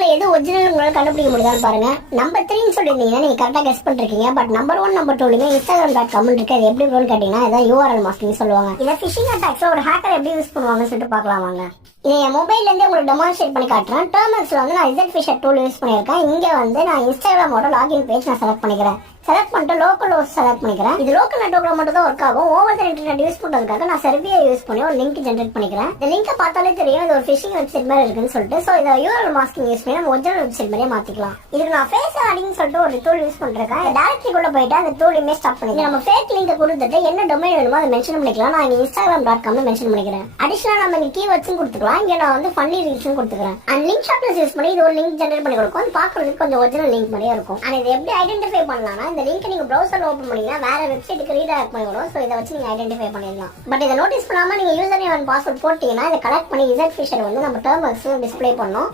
லிங்க்ல எது ஒரிஜினல் உங்களால கண்டுபிடிக்க முடியுதான்னு பாருங்க. நம்பர் 3 சொல்லிருந்தீங்கன்னா நீங்க கரெக்டா கெஸ் பண்ணிருக்கீங்க. பட் நம்பர் 1 நம்பர் 2 instagram.com இருக்கு. அது எப்படி வரும்னு கேட்டீங்கன்னா இதான் URL மாஸ்கிங் சொல்லுவாங்க. இதை ஃபிஷிங் அட்டாக்ஸ்ல ஒரு ஹேக்கர் எப்படி யூஸ் பண்ணுவாங்கன்னு சொல்லிட்டு பார்க்கலாம் வாங்க. இதை என் மொபைல்ல இருந்து உங்களுக்கு டெமான்ஸ்ட்ரேட் பண்ணி காட்டுறேன். டெர்மினல்ஸ்ல வந்து நான் இசட் டூல் யூஸ் பண்ணியிருக்கேன். இங்க வந்து நான் இன்ஸ்டாகிராமோட லாகின் பேஜ் நான் செலக்ட் பண்ணிக்கிறேன். செலக்ட் பண்ணிட்டு லோக்கல் ஹோஸ்ட் செலக்ட் பண்ணிக்கிறேன். இது லோக்கல் நெட்வொர்க்ல மட்டும் தான் ஒர்க் ஆகும். ஓவர் தி இன்டர்நெட் யூஸ் பண்றதுக்காக நான் சர்வியை யூஸ் பண்ணி ஒரு லிங்க் ஜெனரேட் பண்ணிக்கிறேன். இந்த லிங்கை பார்த்தாலே தெரியும் இது ஒரு ஃபிஷிங் வெப்சைட் மாதிரி இருக்குன்னு சொல்லிட்டு. சோ இதை URL மாஸ்கிங் யூஸ் பண்ணி நம்ம ஒரிஜினல் வெப்சைட் மாதிரியே மாத்திக்கலாம். இதுக்கு நான் ஃபேஸ் ஐடின்னு சொல்லிட்டு ஒரு டூல் யூஸ் பண்றேன். டைரக்ட்லி குள்ள போயிட்டு அந்த டூல் இமேஜ் ஸ்டாப் பண்ணிக்கலாம். நம்ம ஃபேக் லிங்கை கொடுத்துட்டு என்ன டொமைன் வேணுமோ அதை மென்ஷன் பண்ணிக்கலாம். நான் இங்க instagram.com மென்ஷன் பண்ணிக்கிறேன். அடிஷனலா நம்ம இங்க கீவேர்ட்ஸும் கொடுத்துக்கலாம். இங்க நான் வந்து ஃபன்னி ரீல்ஸும் கொடுத்துக்கிறேன். அண்ட் லிங்க் ஷார்ட்னஸ் யூஸ் பண்ணி இது ஒரு லிங்க் ஜெனரேட் பண்ணி கொடுக்கும். அது பார்க்கிறதுக்கு கொஞ்சம் ஒரிஜினல் லிங்க் மாதிரியே இருக்கும். அண்ட் இதை எப்படி ஐடென்டிஃபை பண்ணலாம்னா இந்த லிங்க் நீங்க browserல ஓபன் பண்ணீங்கன்னா வேற வெப்சைட்டுக்கு ரீடைரக்ட் பண்ணி வரும். சோ இத வச்சு நீங்க ஐடென்டிஃபை பண்ணிடலாம். பட் இத நோட்டீஸ் பண்ணாம நீங்க யூசர் நேம் அண்ட் பாஸ்வேர்ட் போட்டீங்கன்னா இத கலெக்ட் பண்ணி இசட் ஃபிஷர் வந்து நம்ம டெர்மினல்ஸ்ல டிஸ்ப்ளே பண்ணும்.